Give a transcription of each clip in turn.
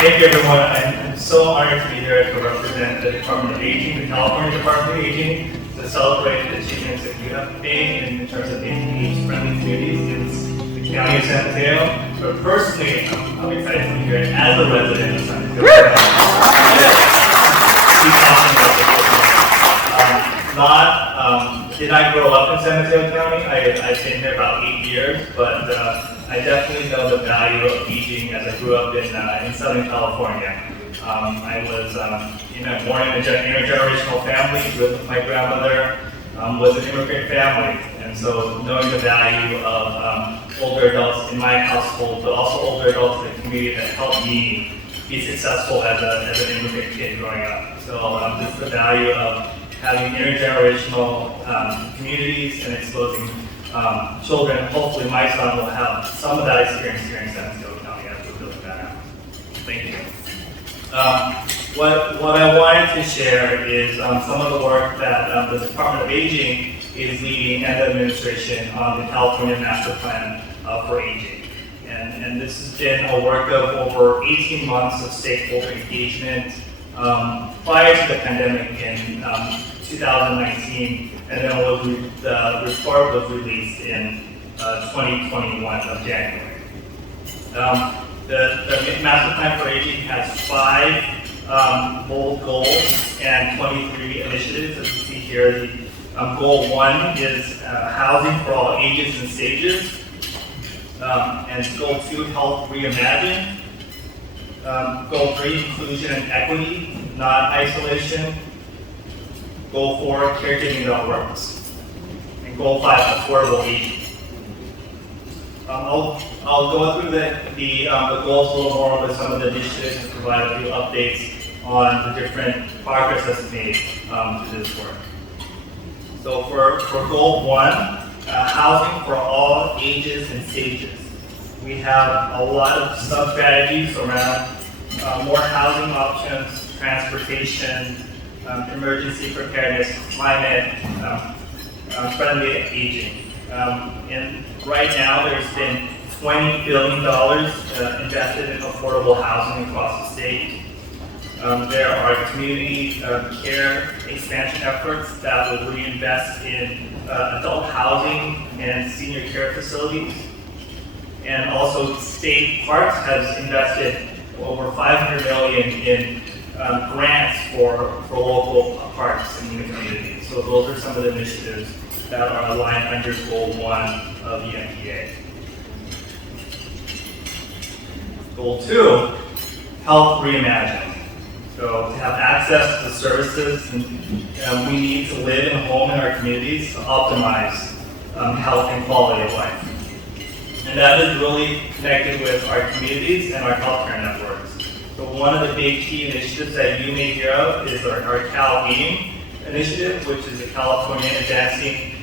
Thank you, everyone. I'm so honored to be here to represent the Department of Aging, the California Department of Aging, to celebrate the achievements that you have made in terms of making age-friendly communities in the county of San Mateo. But personally, I'm excited to be here as a resident of San Mateo. Did I grow up in San Mateo County? I've been here about 8 years, but I definitely know the value of aging as I grew up in Southern California. I was born in an intergenerational family with my grandmother, was an immigrant family, and so knowing the value of older adults in my household, but also older adults in the community that helped me be successful as an immigrant kid growing up. So this is the value of having intergenerational communities and exposing children. Hopefully my son will have some of that experience here in San Mateo County as we're building that out. Thank you. What I wanted to share is some of the work that the Department of Aging is leading and the administration on the California Master Plan for Aging. And this has been a work of over 18 months of stakeholder engagement prior to the pandemic in 2019, and then the report was released in 2021 of January. The Master Plan for Aging has 5 bold goals and 23 initiatives. As you see here, goal 1 is housing for all ages and stages. And goal 2, health reimagined. Goal 3, inclusion and equity, not isolation. Goal 4, caregiving that works. And goal 5, affordable aging. I'll go through the goals a little more with some of the initiatives and provide a few updates on the different progress that's made to this work. So for goal 1, housing for all ages and stages. We have a lot of sub-strategies around more housing options, transportation, emergency preparedness, climate, friendly aging. And right now there's been $20 billion invested in affordable housing across the state. There are community care expansion efforts that will reinvest in adult housing and senior care facilities. And also state parks has invested over $500 million in grants for local parks in the community. So those are some of the initiatives that are aligned under Goal 1 of the MPA. Goal 2, health reimagined. So to have access to services, we need to live and home in our communities to optimize health and quality of life. And that is really connected with our communities and our healthcare networks. So one of the big key initiatives that you may hear of is our CalAIM initiative, which is the California Advancing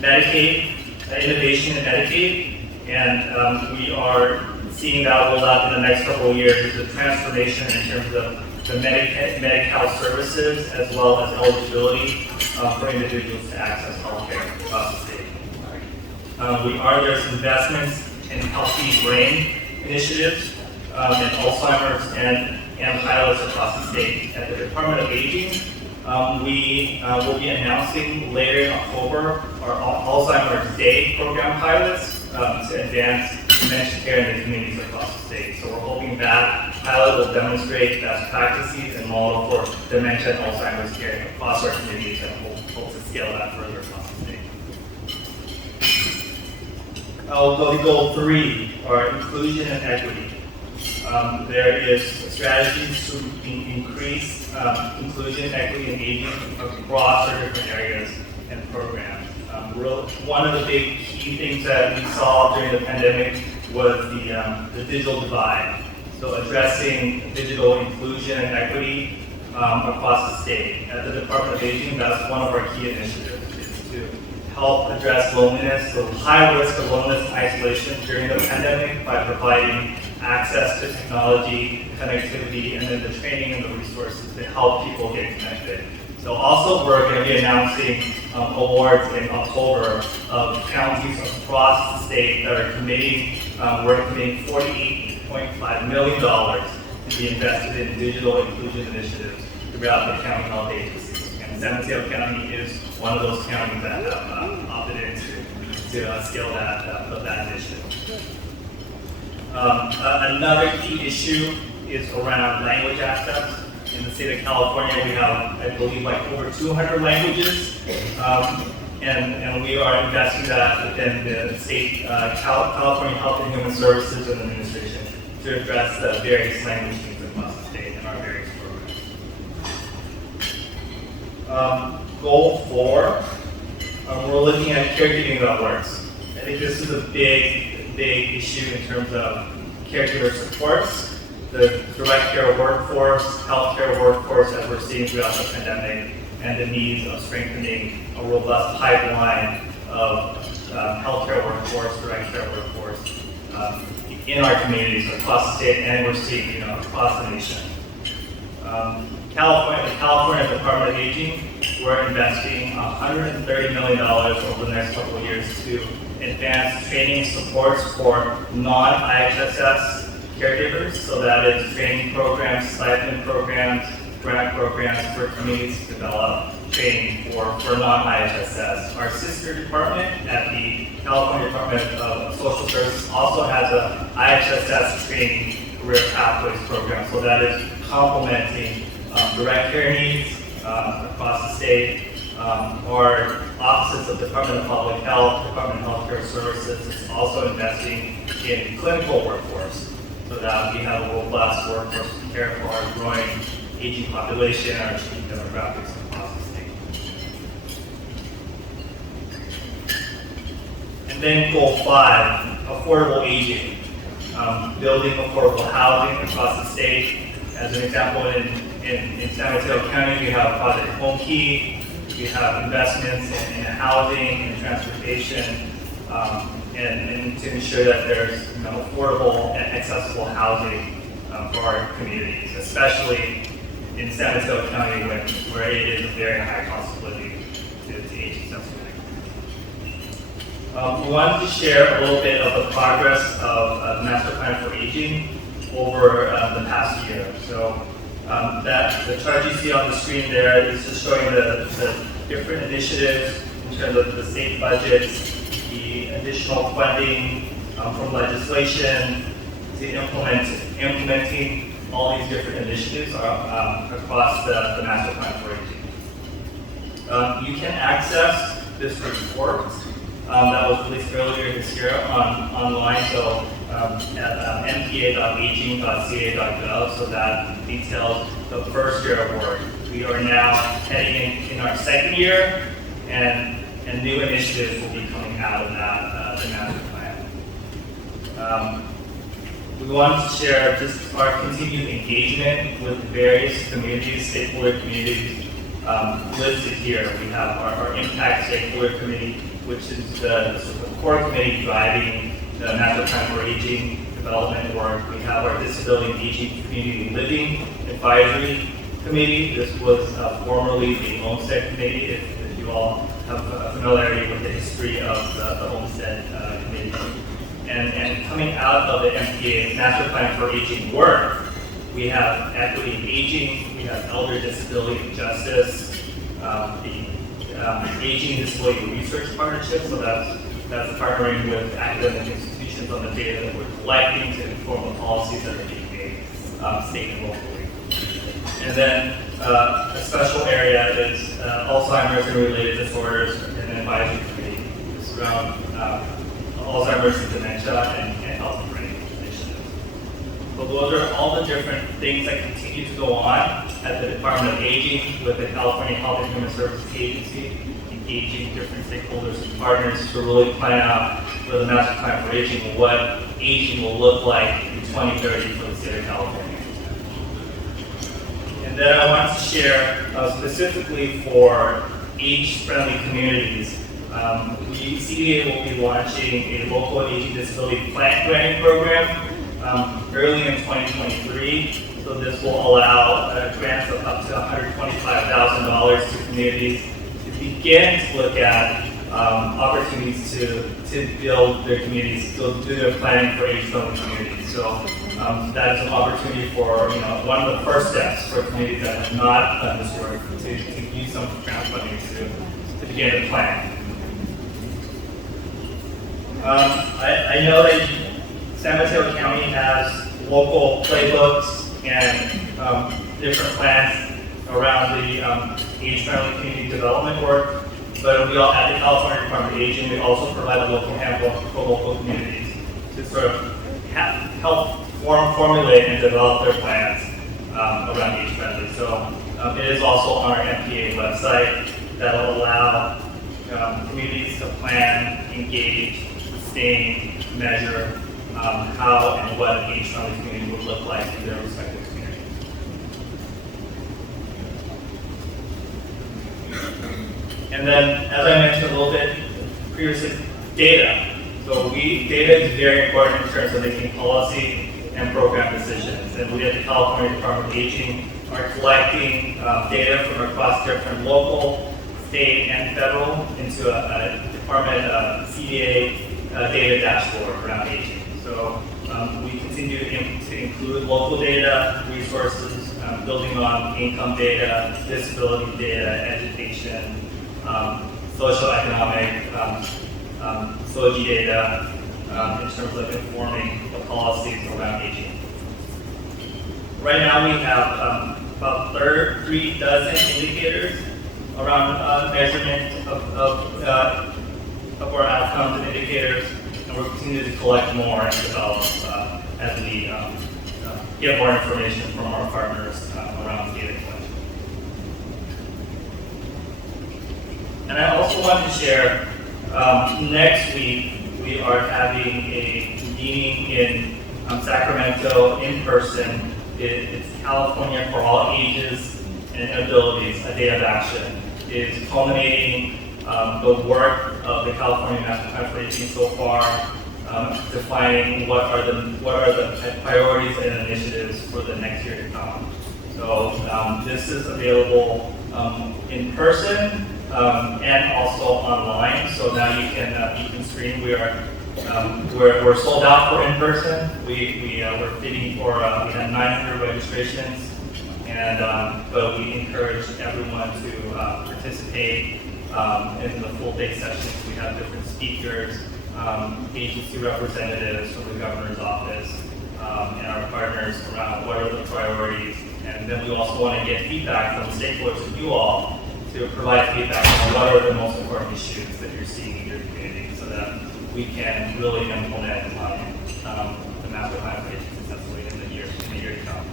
Medicaid, Innovation in Medicaid. And we are seeing that roll out in the next couple of years. There's a transformation in terms of the Medi-Cal services as well as eligibility for individuals to access healthcare across the state. There's investments in healthy brain initiatives and Alzheimer's and pilots across the state. At the Department of Aging, we will be announcing later in October our Alzheimer's Day program pilots to advance dementia care in the communities across the state. So we're hoping that pilot will demonstrate best practices and model for dementia and Alzheimer's care across our communities, and we'll hope to scale that further across the state. I'll go to goal 3, or inclusion and equity. There is strategies to increase inclusion, equity, and aging across our different areas and programs. One of the big key things that we saw during the pandemic was the digital divide. So addressing digital inclusion and equity across the state. At the Department of Aging, that's one of our key initiatives, is to help address loneliness, so high risk of loneliness and isolation during the pandemic by providing access to technology, connectivity, and then the training and the resources to help people get connected. So also we're going to be announcing awards in October of counties across the state that are committing, we're committing $48 $2.5 million to be invested in digital inclusion initiatives throughout the county health agencies. And San Mateo County is one of those counties that have opted in to scale that initiative. Another key issue is around language access. In the state of California, we have, I believe, like over 200 languages, and we are investing that within the state California Health and Human Services and Administration to address the various language needs across the state in our various programs. Goal 4, we're looking at caregiving that works. I think this is a big issue in terms of caregiver supports. The direct care workforce, healthcare workforce that we're seeing throughout the pandemic, and the needs of strengthening a robust pipeline of healthcare workforce, direct care workforce in our communities across the state, and we're seeing across the nation. The California Department of Aging, we're investing $130 million over the next couple of years to advance training supports for non-IHSS caregivers, so that is training programs, stipend programs, grant programs for communities to develop training for non-IHSS. Our sister department at the California Department of Social Services also has a IHSS training career pathways program, so that is complementing direct care needs across the state. Our offices of Department of Public Health, Department of Healthcare Services is also investing in clinical workforce, so that we have a robust workforce to care for our growing aging population and our changing demographics across the state. And then goal 5, affordable aging. Building affordable housing across the state. As an example, in San Mateo County, we have Project Home Key. We have investments in housing and transportation, and to ensure that there's affordable and accessible housing for our communities, especially in San Mateo County, where it is a very high cost of living to aging sensitive. We wanted to share a little bit of the progress of the Master Plan for Aging over the past year. So the chart you see on the screen there is just showing the different initiatives in terms of the state budgets, the additional funding from legislation, to implementing all these different initiatives across the Master Plan for Aging. You can access this report that was released earlier this year online, so at mpa.aging.ca.gov, so that details the first year of work. We are now heading in our second year, and new initiatives will be coming out of that, the master plan. We wanted to share just our continued engagement with various communities, stakeholder communities listed here. We have our Impact Stakeholder Committee, which is the core committee driving the Master Plan for Aging development work. We have our Disability and Aging Community Living Advisory Committee. This was formerly the Homestead Committee, if you all have familiarity with the history of the Homestead Committee. And coming out of the MPA's Master Plan for Aging work, we have Equity in Aging, we have Elder Disability and Justice, the Aging Disability Research Partnership, so that's partnering with academic institutions on the data that we're collecting to inform the policies that are being made state and locally. And then a special area is Alzheimer's and related disorders, and an advisory committee is around Alzheimer's and dementia and health and brain initiatives. So those are all the different things that continue to go on at the Department of Aging with the California Health and Human Services Agency, engaging different stakeholders and partners to really plan out for the Master Plan for Aging what aging will look like in 2030 for the state of California. And then I want to share specifically for age-friendly communities. CDA will be launching a local aging disability plant granting program early in 2023. So this will allow grants of up to $125,000 to communities to begin to look at opportunities to build their communities, to do their planning for age-friendly communities. So that is an opportunity for, one of the first steps for communities that have not done this work to use some grant funding to begin to plan. I know that San Mateo County has local playbooks and different plans around the age-friendly community development work, but we all, at the California Department of Aging, we also provide a local handbook for local communities to sort of help formulate and develop their plans around age-friendly. So it is also on our MPA website that will allow communities to plan, engage, sustain, measure how and what an age-friendly community would look like in their respective communities. And then, as I mentioned a little bit previously, data. So data is very important in terms of making policy and program decisions. And we at the California Department of Aging are collecting data from across different local, state, and federal into a department CDA data dashboard around aging. So we continue to include local data, resources, building on income data, disability data, education, socioeconomic, SOGI data, in terms of informing the policies around aging. Right now we have about 3 dozen indicators around measurement of our outcomes and indicators, and we're continuing to collect more and develop as we get more information from our partners around data collection. And I also want to share, next week we are having a meeting in Sacramento in person. It's California for All Ages and Abilities, a Day of Action. It is culminating the work of the California National Plan for Aging so far, defining what are the priorities and initiatives for the next year to come. So this is available in person and also online. So now you can stream. We're sold out for in person. We're bidding for we have 900 registrations, and but we encourage everyone to participate in the full day sessions. We have different speakers, agency representatives from the governor's office, and our partners around what are the priorities. And then we also want to get feedback from the stakeholders and you all to provide feedback on what are the most important issues that you're seeing in your community, so that we can really implement the master plan for aging successfully in the year to come.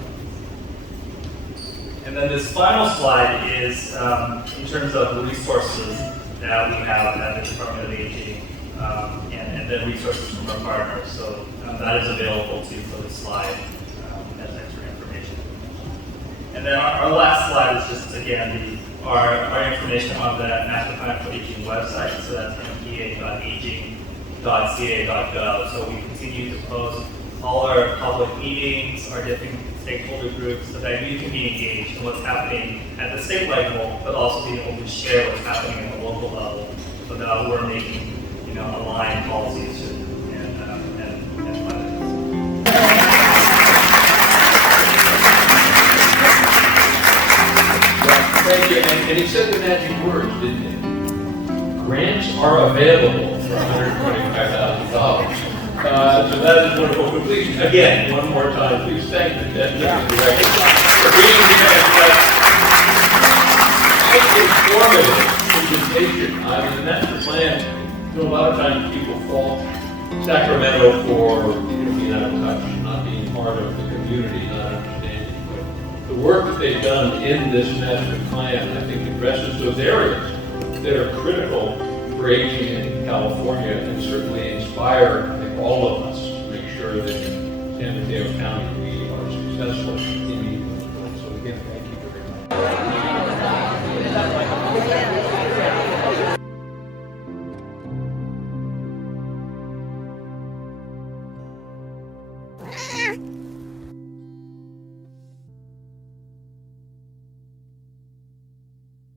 And then this final slide is in terms of the resources that we have at the Department of Aging, and then resources from our partners. So that is available to you for this slide as extra information. And then our last slide is just, again, our information on the National Plan for Aging website. So that's mpa.aging.ca.gov. So we continue to post all our public meetings, our different stakeholder groups, so that you can be engaged in what's happening at the state level, but also being able to share what's happening at the local level, so that we're making, aligned policies and plans. Thank you. And he said the magic words, didn't he? Grants are available for $125,000. So that is wonderful. But please, again, one more time, please thank the Deputy Director for being here and informative presentation. I mean, the master plan, a lot of times people fault Sacramento for being out of touch, not being part of the community, not understanding. But the work that they've done in this master plan, I think, addresses those areas that are critical for aging in California, and certainly inspire all of us to make sure that San Mateo County we are successful